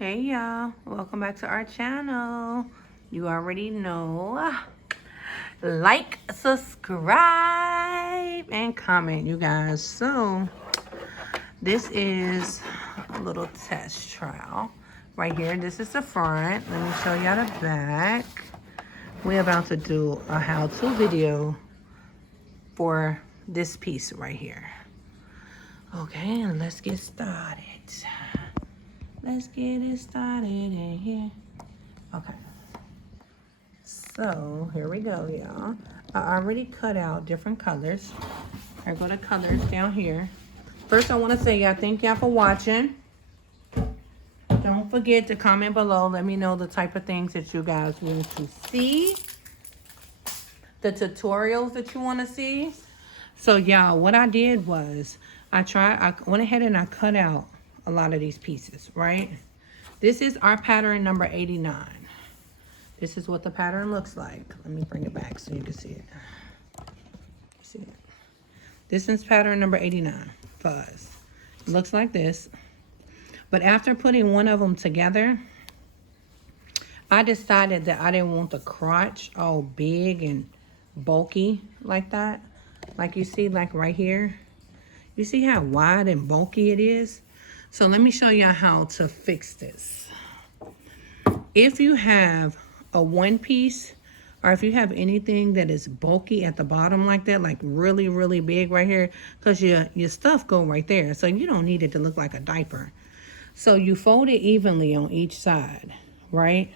Hey y'all, welcome back to our channel. You already know, like, subscribe, and comment, you guys. So this is a little test trial right here. This is the front. Let me show y'all the back. We're about to do a how-to video for this piece right here. Okay, and let's get started. Let's get it started in here. Okay. So, here we go, y'all. I already cut out different colors. Here go the colors down here. First, I want to say y'all, thank y'all for watching. Don't forget to comment below. Let me know the type of things that you guys want to see. The tutorials that you want to see. So, y'all, what I did was, I went ahead and I cut out a lot of these pieces, right? This is our pattern number 89. This is what the pattern looks like. Let me bring it back so you can see it. See it? This is pattern number 89 for us. It looks like this. But after putting one of them together, I decided that I didn't want the crotch all big and bulky like that. Like you see, like right here. You see how wide and bulky it is? So let me show you how to fix this. If you have a one piece, or if you have anything that is bulky at the bottom like that, like really, really big right here, because your stuff go right there. So you don't need it to look like a diaper. So you fold it evenly on each side, right?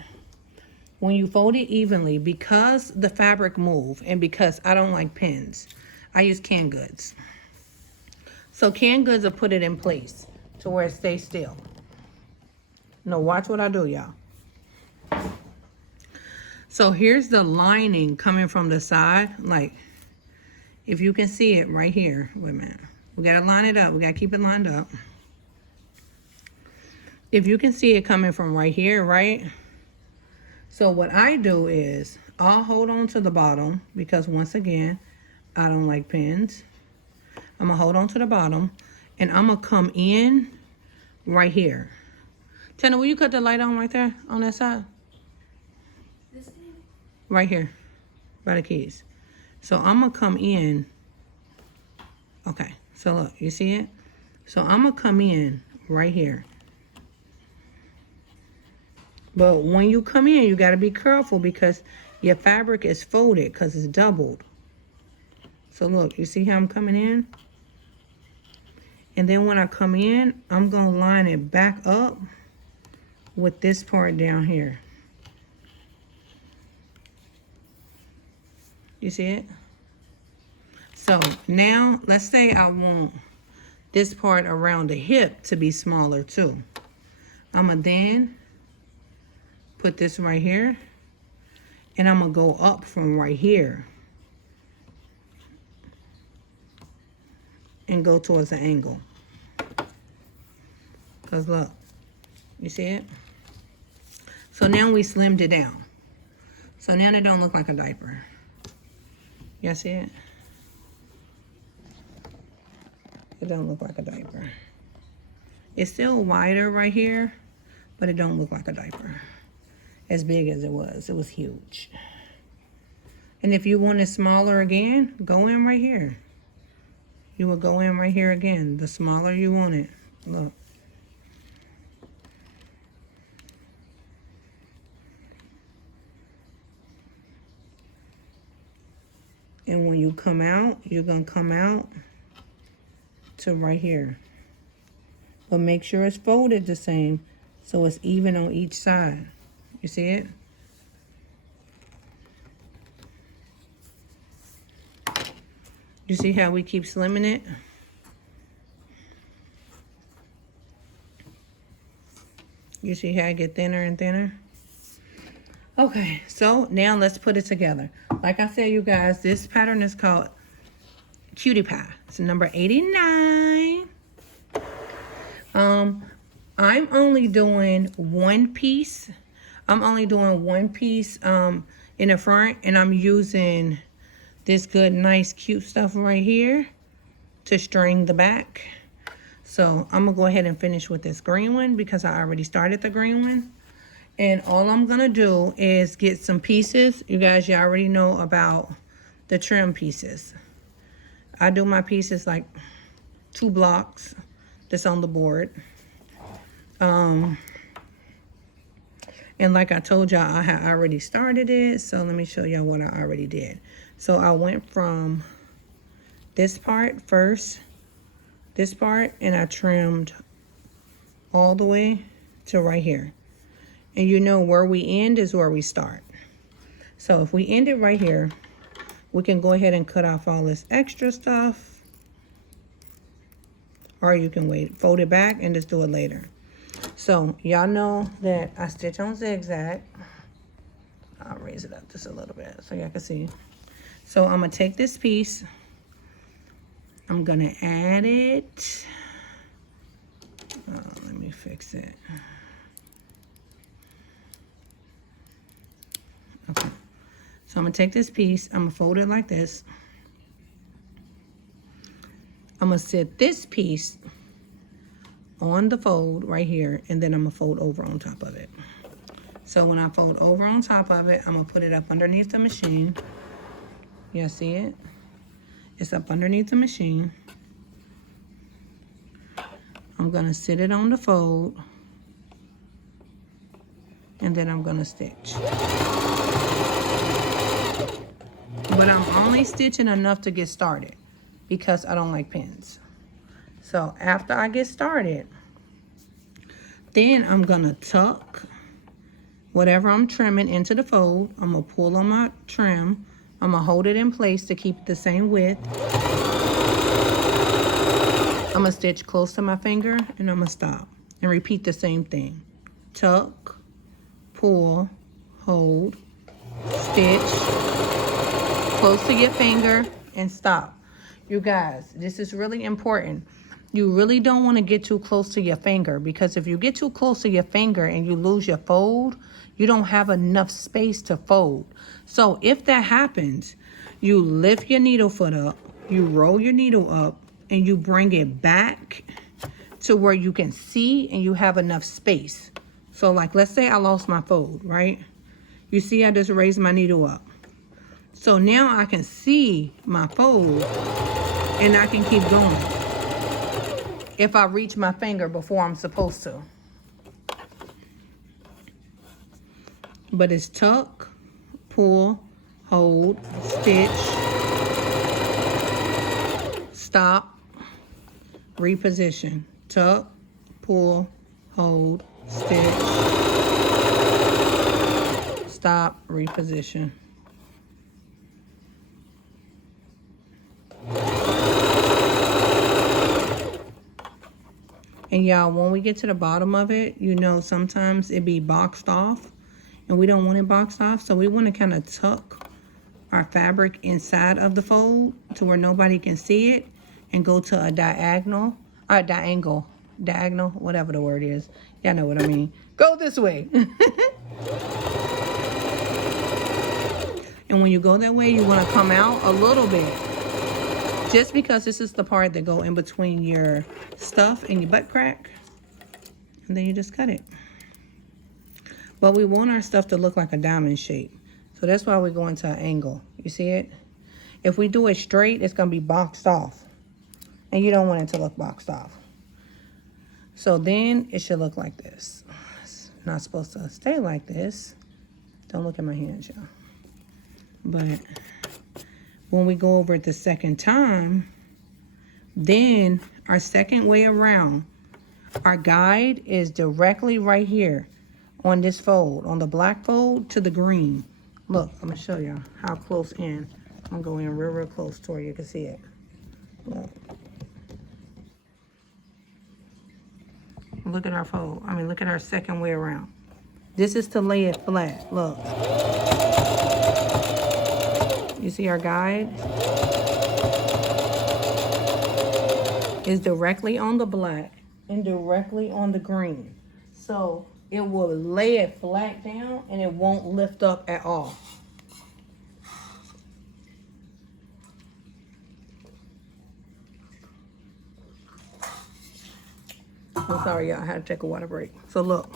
When you fold it evenly, because the fabric move and because I don't like pins, I use canned goods. So canned goods will put it in place to where it stays still. Now watch what I do, y'all. So here's the lining coming from the side. Like, if you can see it right here. Wait a minute. We gotta line it up. We gotta keep it lined up. If you can see it coming from right here, right? So what I do is, I'll hold on to the bottom because once again, I don't like pins. I'm gonna hold on to the bottom and I'm gonna come in right here. Tanner, will you cut the light on right there on that side? This thing? Right here, by the keys. So I'm gonna come in. Okay, so look, you see it? So I'm gonna come in right here. But when you come in, you gotta be careful because your fabric is folded because it's doubled. So look, you see how I'm coming in? And then when I come in, I'm gonna line it back up with this part down here. You see it? So now, let's say I want this part around the hip to be smaller too. I'm gonna then put this right here, and I'm gonna go up from right here and go towards the angle. Cause look, you see it? So now we slimmed it down. So now it don't look like a diaper. Y'all see it? It don't look like a diaper. It's still wider right here, but it don't look like a diaper. As big as it was huge. And if you want it smaller again, go in right here. You will go in right here again. The smaller you want it, look. And when you come out, you're gonna come out to right here. But make sure it's folded the same so it's even on each side. You see it? You see how we keep slimming it? You see how I get thinner and thinner? Okay, so now let's put it together. Like I said, you guys, this pattern is called Cutie Pie. It's number 89. I'm only doing one piece. I'm only doing one piece in the front, and I'm using this good, nice, cute stuff right here to string the back. So I'm gonna go ahead and finish with this green one because I already started the green one. And all I'm gonna do is get some pieces. You guys, you already know about the trim pieces. I do my pieces like 2 blocks that's on the board. And like I told y'all, I had already started it. So let me show y'all what I already did. So I went from this part first, this part, and I trimmed all the way to right here. And you know where we end is where we start. So if we end it right here, we can go ahead and cut off all this extra stuff. Or you can wait, fold it back and just do it later. So y'all know that I stitch on zigzag. I'll raise it up just a little bit so y'all can see. So I'm gonna take this piece, I'm gonna add it. Let me fix it. Okay. So I'm gonna take this piece, I'm gonna fold it like this. I'm gonna set this piece on the fold right here, and then I'm gonna fold over on top of it. So when I fold over on top of it, I'm gonna put it up underneath the machine. Y'all see it? It's up underneath the machine. I'm gonna sit it on the fold, and then I'm gonna stitch. But I'm only stitching enough to get started because I don't like pins. So after I get started, then I'm gonna tuck whatever I'm trimming into the fold. I'm gonna pull on my trim. I'm gonna hold it in place to keep it the same width. I'm gonna stitch close to my finger and I'm gonna stop and repeat the same thing. Tuck, pull, hold, stitch, close to your finger and stop. You guys, this is really important. You really don't want to get too close to your finger, because if you get too close to your finger and you lose your fold, you don't have enough space to fold. So if that happens, you lift your needle foot up, you roll your needle up, and you bring it back to where you can see and you have enough space. So like, let's say I lost my fold, right? You see I just raised my needle up. So now I can see my fold and I can keep going if I reach my finger before I'm supposed to. But it's tuck, pull, hold, stitch, stop, reposition. Tuck, pull, hold, stitch, stop, reposition. And y'all, when we get to the bottom of it, you know, sometimes it be boxed off and we don't want it boxed off. So we want to kind of tuck our fabric inside of the fold to where nobody can see it and go to a diagonal, whatever the word is. Y'all know what I mean. Go this way. And when you go that way, you want to come out a little bit. Just because this is the part that go in between your stuff and your butt crack. And then you just cut it. But we want our stuff to look like a diamond shape. So that's why we go into an angle. You see it? If we do it straight, it's going to be boxed off. And you don't want it to look boxed off. So then it should look like this. It's not supposed to stay like this. Don't look at my hands, y'all. But when we go over it the second time, then our second way around, our guide is directly right here on this fold, on the black fold to the green. Look, I'm gonna show y'all how close in. I'm gonna go in real close to where you can see it. Look. Look at our fold. Look at our second way around. This is to lay it flat. Look. You see our guide is directly on the black and directly on the green. So it will lay it flat down and it won't lift up at all. I'm sorry, y'all. I had to take a water break. So look.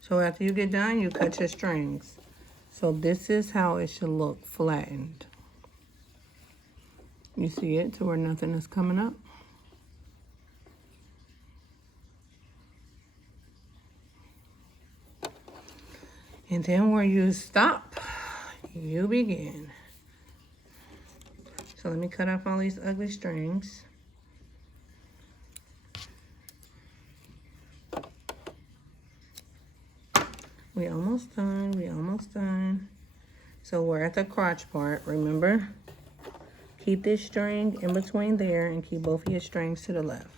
So after you get done, you cut your strings. So this is how it should look flattened. You see it to where nothing is coming up? And then where you stop, you begin. So let me cut off all these ugly strings. We almost done, we almost done. So we're at the crotch part, remember? Keep this string in between there and keep both of your strings to the left.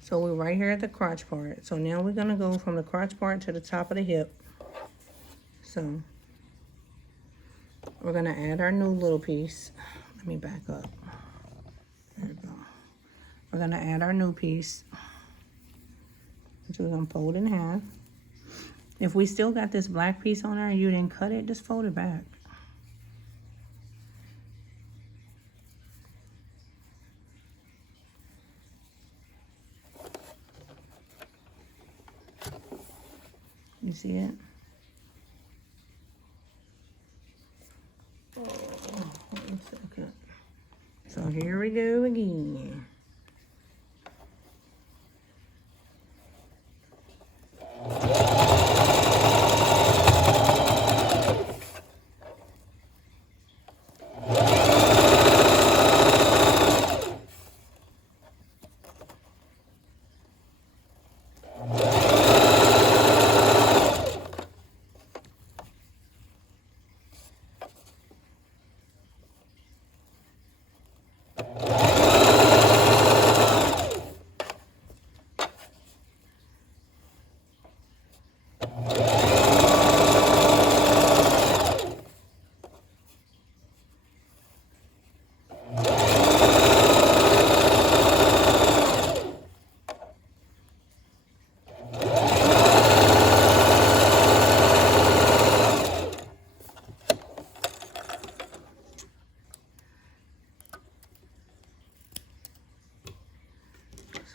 So we're right here at the crotch part. So now we're gonna go from the crotch part to the top of the hip. So we're gonna add our new little piece. Let me back up. There we go. We're gonna add our new piece, which we're gonna fold in half. If we still got this black piece on there and you didn't cut it, just fold it back. You see it? Oh, 1 second. So here we go again.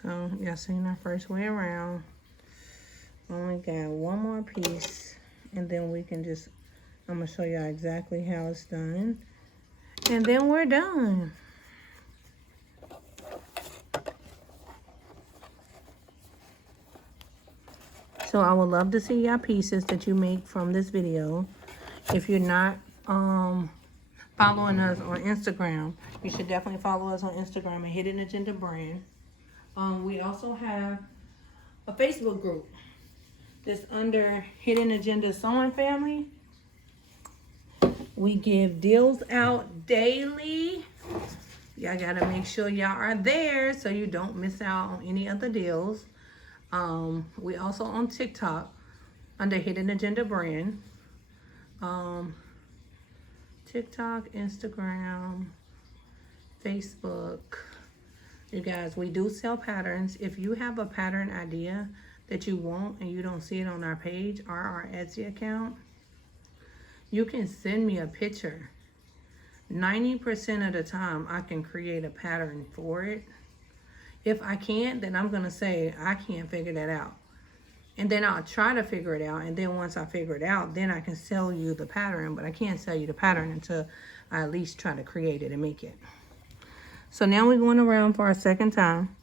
So y'all seen our first way around. Only got one more piece and then we can just, I'm gonna show y'all exactly how it's done. And then we're done. So I would love to see y'all pieces that you make from this video. If you're not following us on Instagram, you should definitely follow us on Instagram at Hidden Agenda Brand. We also have a Facebook group that's under Hidden Agenda Sewing Family. We give deals out daily. Y'all gotta make sure y'all are there so you don't miss out on any other deals. We also on TikTok under Hidden Agenda Brand. TikTok, Instagram, Facebook. You guys, we do sell patterns. If you have a pattern idea that you want and you don't see it on our page or our Etsy account, you can send me a picture. 90% of the time, I can create a pattern for it. If I can't, then I'm gonna say, I can't figure that out. And then I'll try to figure it out. And then once I figure it out, then I can sell you the pattern. But I can't sell you the pattern until I at least try to create it and make it. So now we're going around for our second time.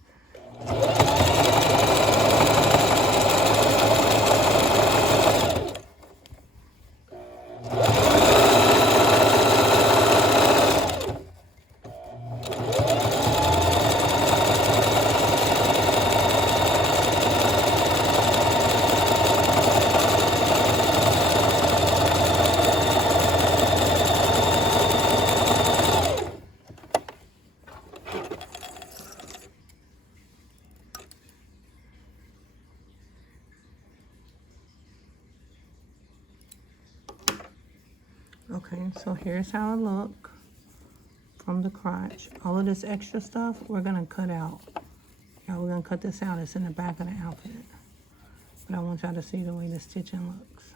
Okay, so here's how it look from the crotch. All of this extra stuff we're gonna cut out. Yeah, we're gonna cut this out. It's in the back of the outfit. But I want y'all to see the way the stitching looks.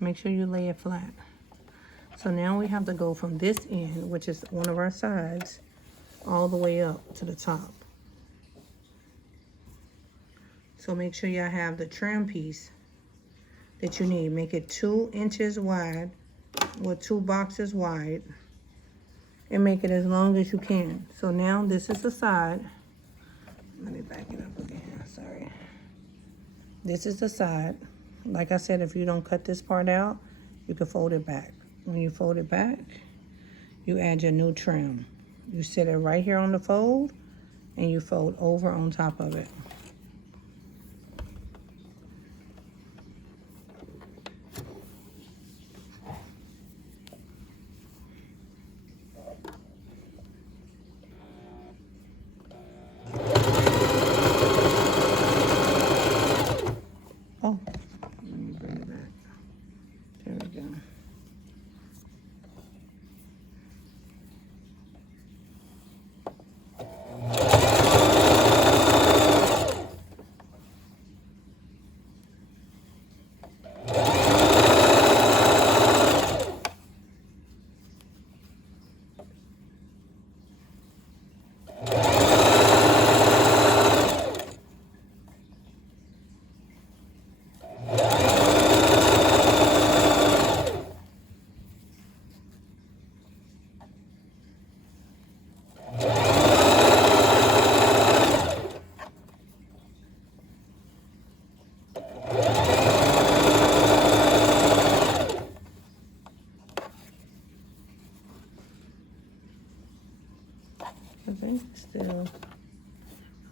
Make sure you lay it flat. So now we have to go from this end, which is one of our sides, all the way up to the top. So make sure y'all have the trim piece that you need. Make it 2 inches wide with 2 boxes wide and make it as long as you can. So now this is the side. Let me back it up again, sorry. This is the side. Like I said, if you don't cut this part out, you can fold it back. When you fold it back, you add your new trim. You set it right here on the fold and you fold over on top of it. Oh, let me bring it back. There we go. I think still,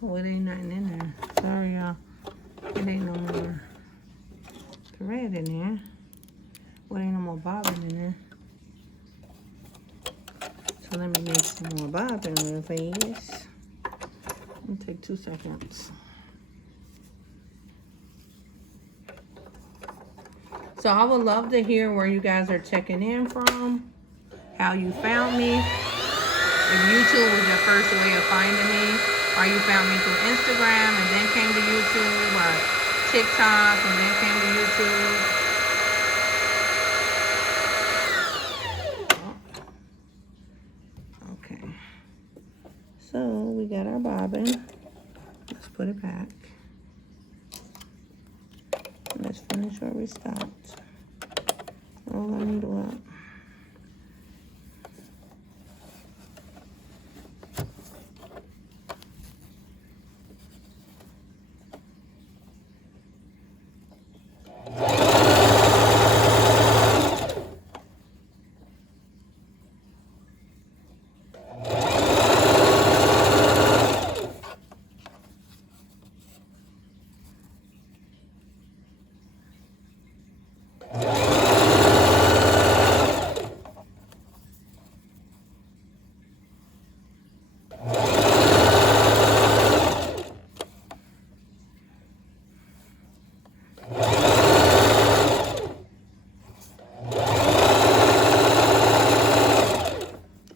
oh, it ain't nothing in there. Sorry, y'all. It ain't no more thread in there. Well, ain't no more bobbin in there. So let me make some more bobbin real fast. It'll take 2 seconds. So I would love to hear where you guys are checking in from, how you found me. If YouTube was your first way of finding me, or you found me through Instagram and then came to YouTube, or TikTok and then came to YouTube. Oh. Okay. So we got our bobbin. Let's put it back. Let's finish where we stopped. Roll our needle up.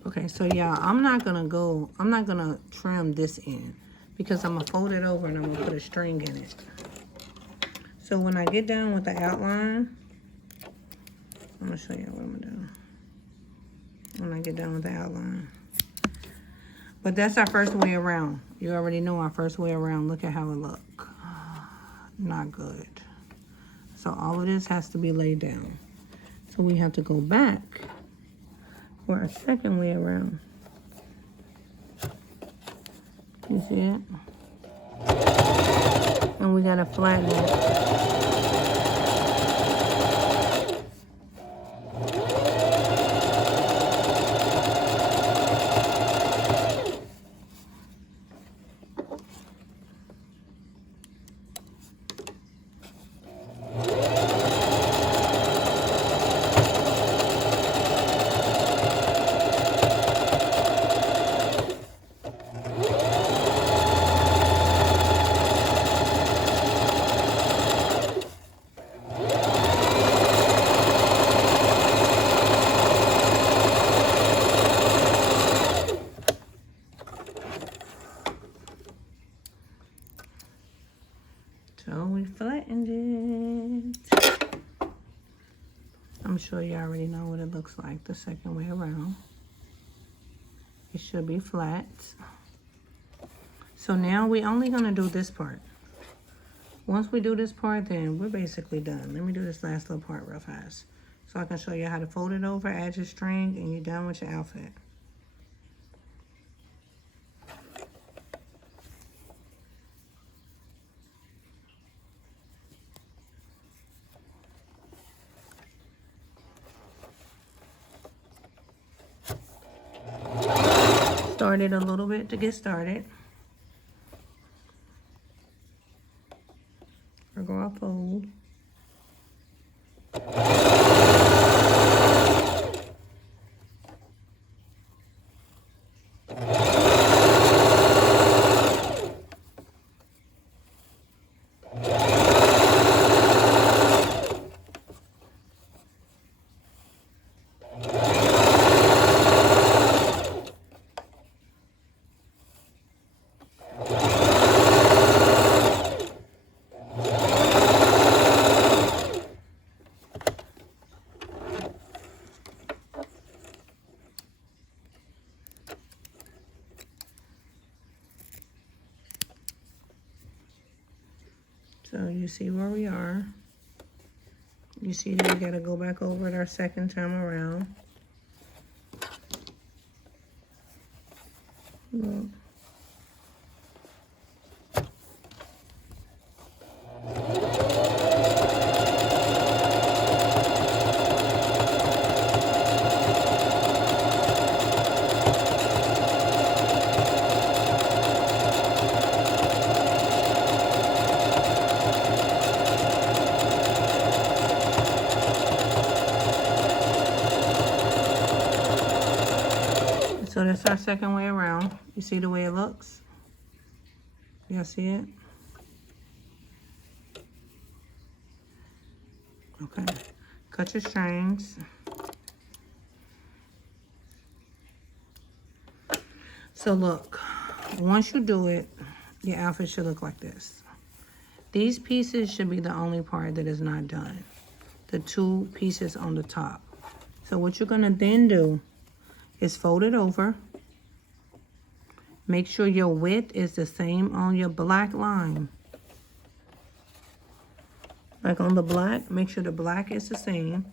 Okay, so yeah, I'm not gonna trim this end because I'm gonna fold it over and I'm gonna put a string in it. So when I get done with the outline, I'm gonna show you what I'm gonna do when I get done with the outline. But that's our first way around. You already know our first way around. Look at how it look. Not good. So all of this has to be laid down. So we have to go back for our second way around. You see it? And we gotta flatten it. So we flattened it. I'm sure you already know what it looks like the second way around. It should be flat. So now we're only gonna do this part. Once we do this part, then we're basically done. Let me do this last little part real fast, so I can show you how to fold it over, add your string, and you're done with your outfit. Start it a little bit to get started. We're going to fold. So you see where we are. You see that we gotta go back over it our second time around. Look. So that's our second way around. You see the way it looks? Y'all see it? Okay. Cut your strings. So look, once you do it, your outfit should look like this. These pieces should be the only part that is not done. The two pieces on the top. So what you're gonna then do is fold it over. Make sure your width is the same on your black line. Like on the black, make sure the black is the same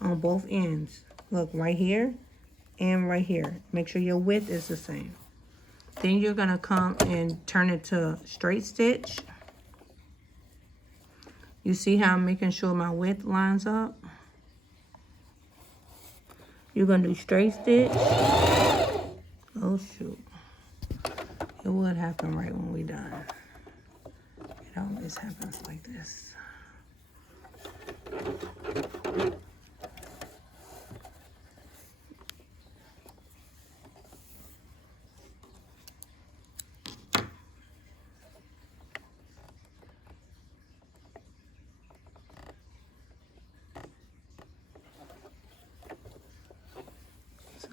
on both ends. Look, right here and right here. Make sure your width is the same. Then you're gonna come and turn it to straight stitch. You see how I'm making sure my width lines up? You're gonna do straight stitch. Oh shoot. It would happen right when we're done. It always happens like this.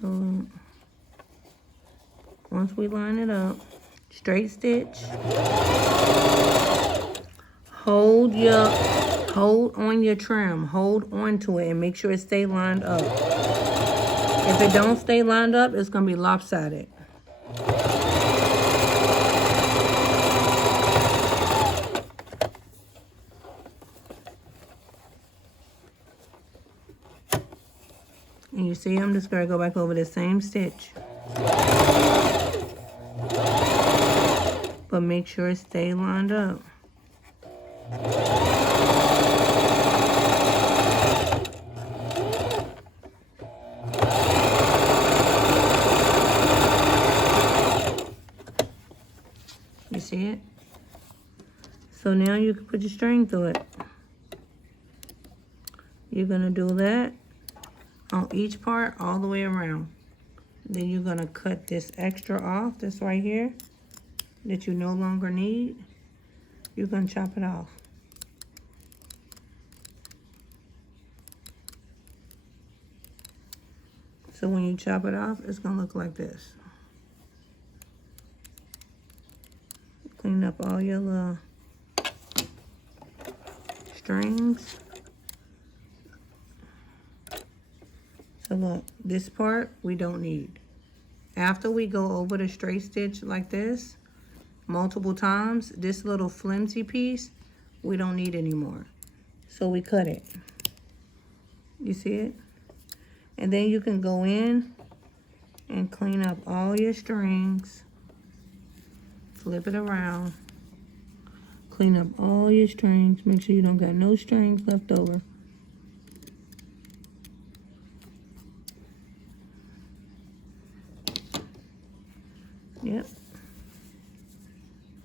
So once we line it up, straight stitch, hold on your trim, hold on to it and make sure it stay lined up. If it don't stay lined up, it's gonna be lopsided. And you see, I'm just gonna go back over the same stitch. But make sure it stay lined up. You see it? So now you can put your string through it. You're gonna do that on each part all the way around. Then you're gonna cut this extra off, this right here, that you no longer need. You're gonna chop it off. So when you chop it off, it's gonna look like this. Clean up all your little strings. So look, this part we don't need. After we go over the straight stitch like this multiple times, this little flimsy piece we don't need anymore. So we cut it. You see it? And then you can go in and clean up all your strings. Flip it around. Clean up all your strings. Make sure you don't got no strings left over. Yep.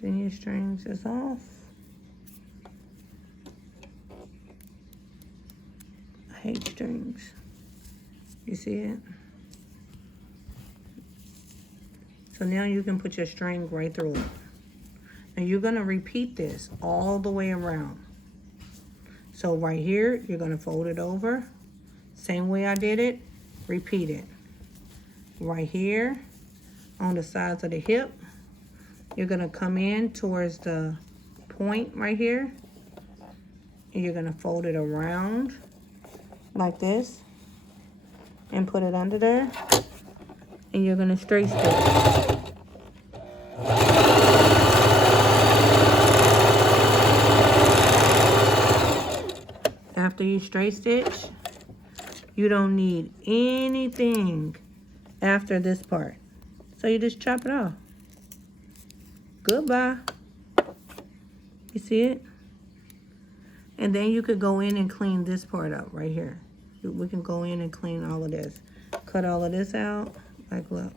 Then your strings is off. I hate strings. You see it? So now you can put your string right through it. And you're gonna repeat this all the way around. So right here, you're gonna fold it over. Same way I did it, repeat it. Right here, on the sides of the hip, you're gonna come in towards the point right here. And you're gonna fold it around like this and put it under there. And you're gonna straight stitch. After you straight stitch, you don't need anything after this part. So you just chop it off. Goodbye. You see it? And then you could go in and clean this part up right here. We can go in and clean all of this. Cut all of this out. Like, look.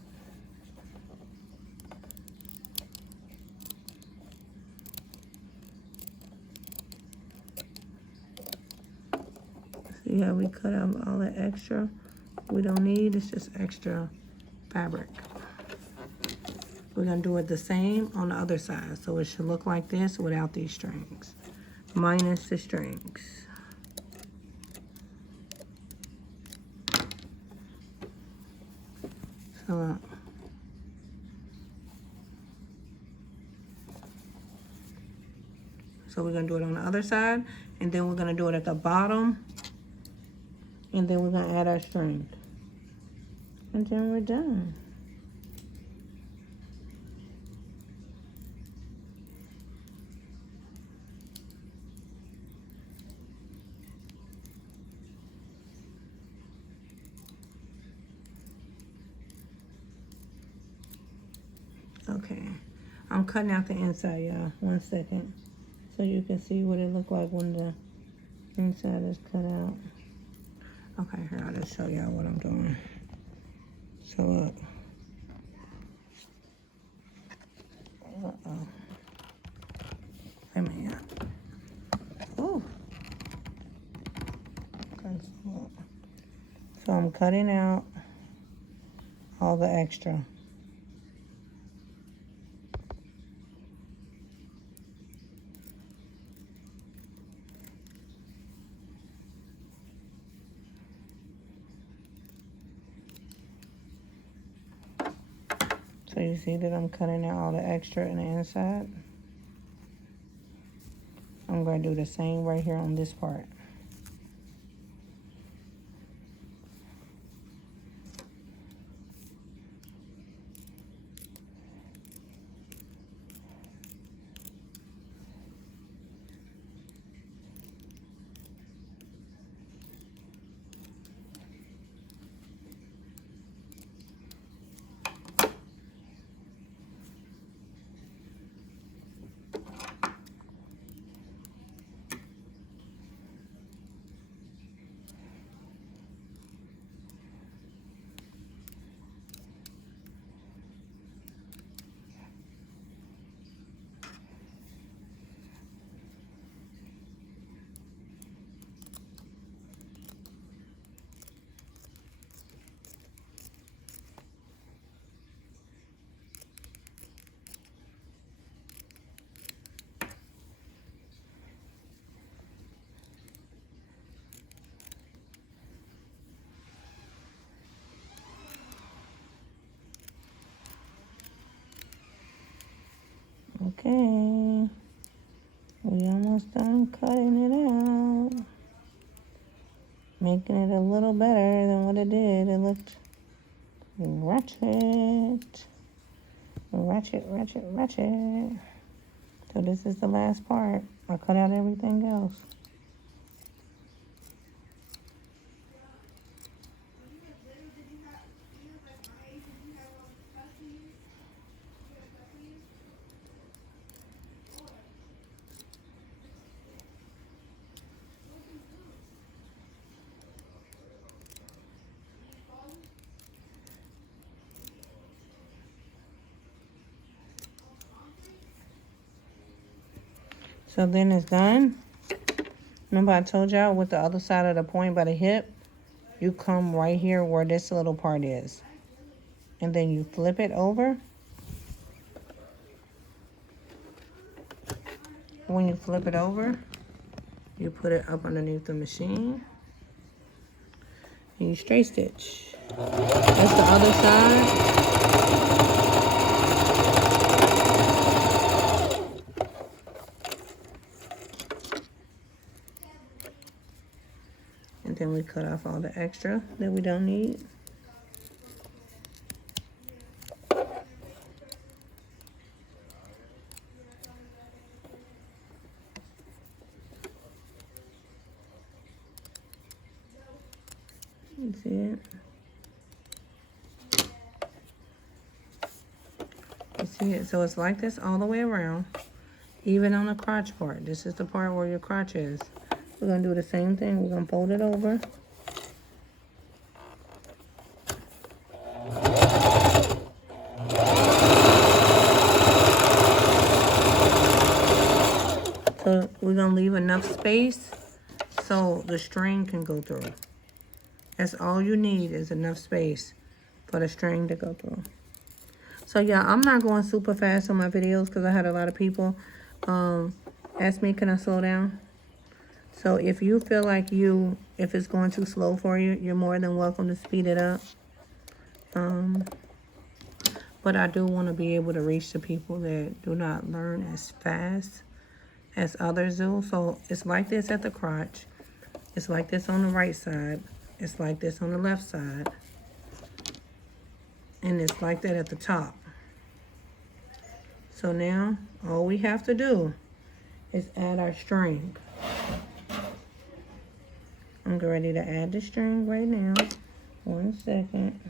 See how we cut out all that extra we don't need? It's just extra fabric. We're gonna do it the same on the other side. So it should look like this without these strings. Minus the strings. So we're gonna do it on the other side, and then we're gonna do it at the bottom, and then we're gonna add our string. And then we're done. Okay, I'm cutting out the inside, y'all. 1 second. So you can see what it look like when the inside is cut out. Okay, here, I'll just show y'all what I'm doing. So look. Uh-oh. Wait a minute. Ooh. Okay, so I'm cutting out all the extra. So you see that I'm cutting out all the extra in the inside. I'm going to do the same right here on this part. Okay. We almost done cutting it out. Making it a little better than what it did. It looked ratchet. Ratchet, ratchet, ratchet. So this is the last part. I cut out everything else. So then it's done. Remember I told y'all with the other side of the point by the hip, you come right here where this little part is. And then you flip it over. When you flip it over, you put it up underneath the machine. And you straight stitch. That's the other side. And then we cut off all the extra that we don't need. You see it? You see it? So it's like this all the way around, even on the crotch part. This is the part where your crotch is. We're gonna do the same thing. We're gonna fold it over. So we're gonna leave enough space so the string can go through. That's all you need is enough space for the string to go through. So yeah, I'm not going super fast on my videos because I had a lot of people ask me, can I slow down? So if you feel like if it's going too slow for you, you're more than welcome to speed it up. But I do want to be able to reach the people that do not learn as fast as others do. So it's like this at the crotch. It's like this on the right side. It's like this on the left side. And it's like that at the top. So now all we have to do is add our string. I'm ready to add the string right now. 1 second.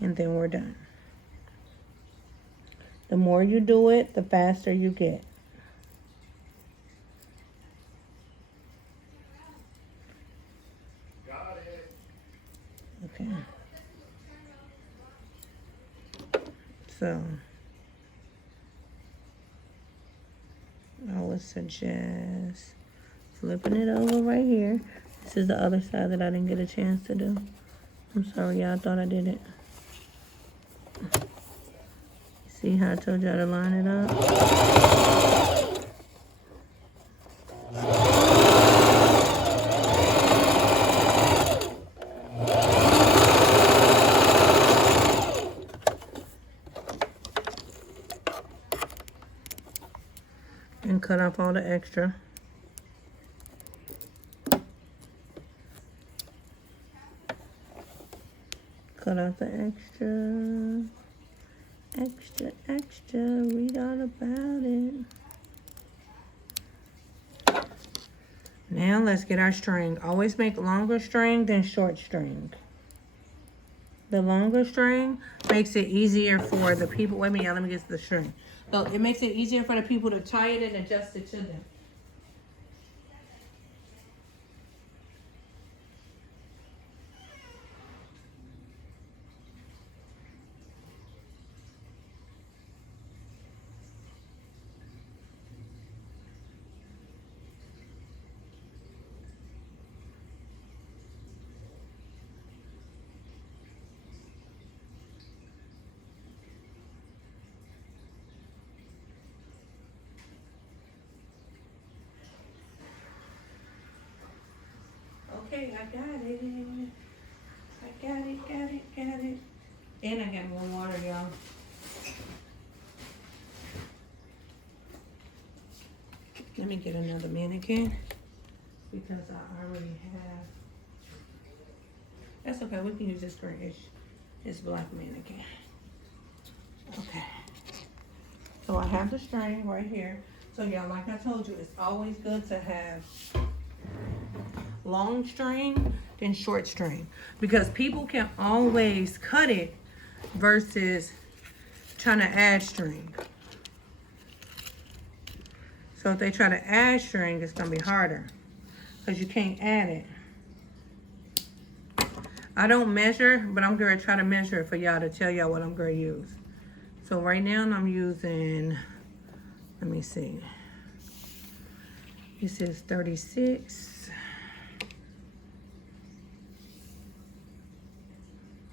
And then we're done. The more you do it, the faster you get. Got it. Okay. So I would suggest flipping it over right here. This is the other side that I didn't get a chance to do. I'm sorry, y'all. I thought I did it. See how I told y'all to line it up? And cut off all the extra. Cut off the extra. Extra, extra, read all about it. Now let's get our string. Always make longer string than short string. The longer string makes it easier for the people. Wait a minute, let me get to the string. So it makes it easier for the people to tie it and adjust it to them. Okay, I got it. I got it. And I got more water, y'all. Let me get another mannequin because I already have. That's okay. We can use this grayish. This black mannequin. Okay. So I have the string right here. So yeah, like I told you, it's always good to have long string than short string because people can always cut it versus trying to add string. So if they try to add string, it's gonna be harder because you can't add it. I don't measure, but I'm gonna try to measure it for y'all to tell y'all what I'm gonna use. So right now I'm using, let me see. This is 36.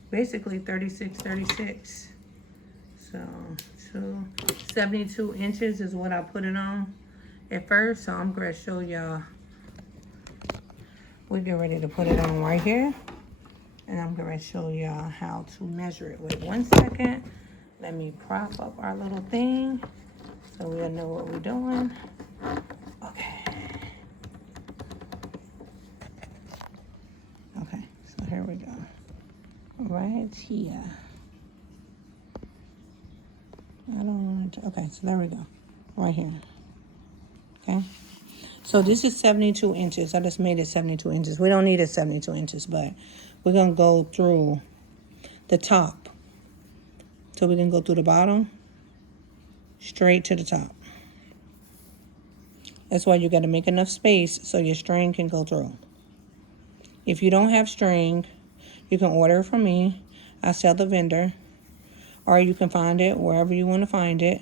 Basically 36, 36. So 72 inches is what I put it on at first. So I'm gonna show y'all. We get ready to put it on right here. And I'm gonna show y'all how to measure it. Wait 1 second. Let me prop up our little thing so we'll know what we're doing. Okay. Okay, so here we go. Right here. I don't want to, okay, so there we go. Right here. Okay. So this is 72 inches. I just made it 72 inches. We don't need it 72 inches, but we're gonna go through the top. So we can go through the bottom, straight to the top. That's why you gotta make enough space so your string can go through. If you don't have string, you can order it from me. I sell the vendor. Or you can find it wherever you want to find it.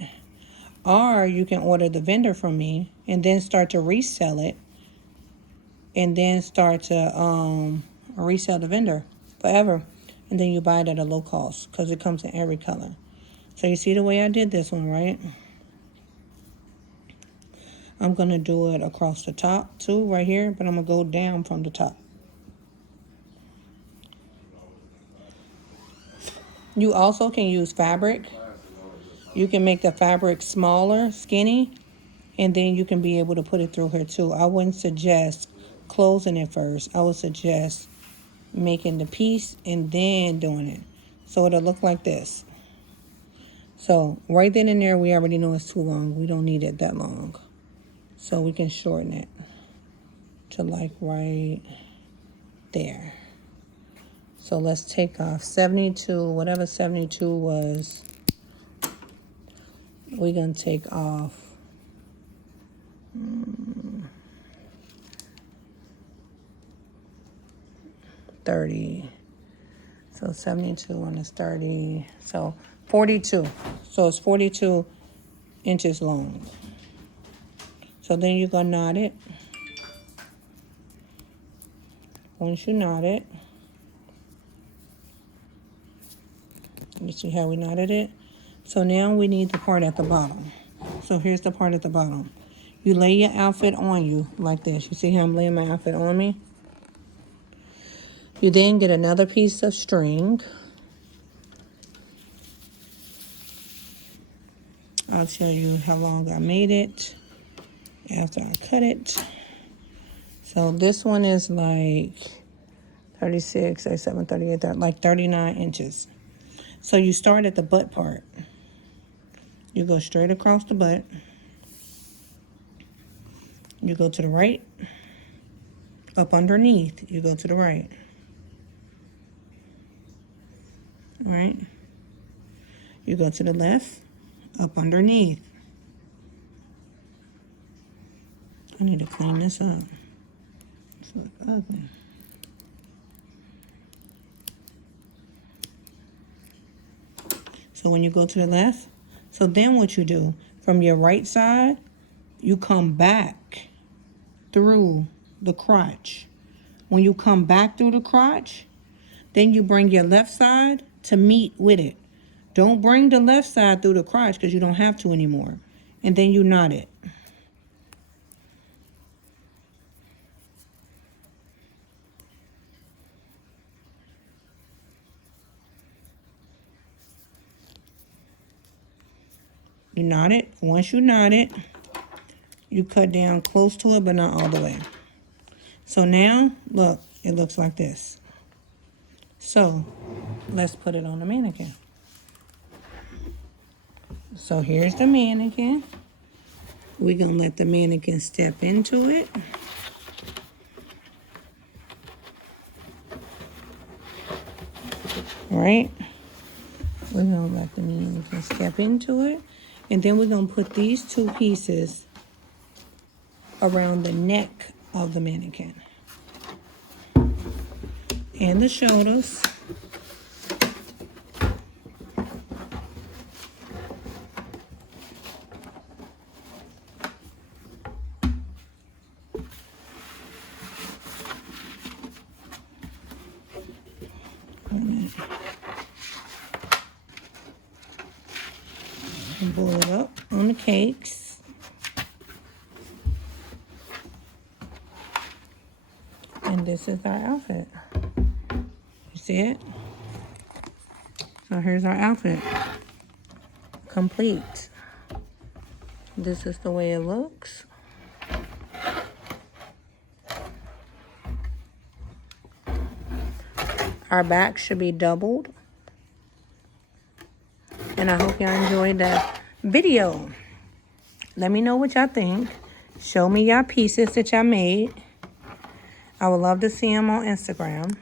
Or you can order the vendor from me and then start to resell it. And then start to resell the vendor forever. And then you buy it at a low cost because it comes in every color. So you see the way I did this one, right? I'm going to do it across the top too, right here. But I'm going to go down from the top. You also can use fabric. You can make the fabric smaller, skinny, and then you can be able to put it through here too. I wouldn't suggest closing it first. I would suggest making the piece and then doing it. So it'll look like this. So right then and there, we already know it's too long. We don't need it that long. So we can shorten it to like right there. So let's take off 72, whatever 72 was. We're going to take off 30. So 72 minus 30. So 42. So it's 42 inches long. So then you're going to knot it. Once you knot it, you see how we knotted it? So now we need the part at the bottom. So here's the part at the bottom. You lay your outfit on you like this. You see how I'm laying my outfit on me? You then get another piece of string. I'll tell you how long I made it after I cut it. So this one is like 36, 37, 38, like 39 inches. So you start at the butt part. You go straight across the butt. You go to the right. Up underneath, you go to the right. All right. You go to the left. Up underneath. I need to clean this up. It's like ugly. So when you go to the left, so then what you do, from your right side, you come back through the crotch. When you come back through the crotch, then you bring your left side to meet with it. Don't bring the left side through the crotch because you don't have to anymore. And then you knot it. You knot it. Once you knot it, you cut down close to it, but not all the way. So now, look, it looks like this. So let's put it on the mannequin. So here's the mannequin. We're going to let the mannequin step into it. Right? We're going to let the mannequin step into it. And then we're going to put these two pieces around the neck of the mannequin. And the shoulders. And pull it up on the cakes. And this is our outfit. You see it? So here's our outfit. Complete. This is the way it looks. Our back should be doubled. And I hope y'all enjoyed that video. Let me know what y'all think. Show me y'all pieces that y'all made. I would love to see them on Instagram.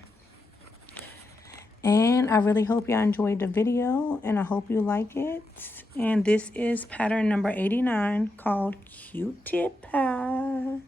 And I really hope y'all enjoyed the video. And I hope you like it. And this is pattern number 89 called Cutie Pie.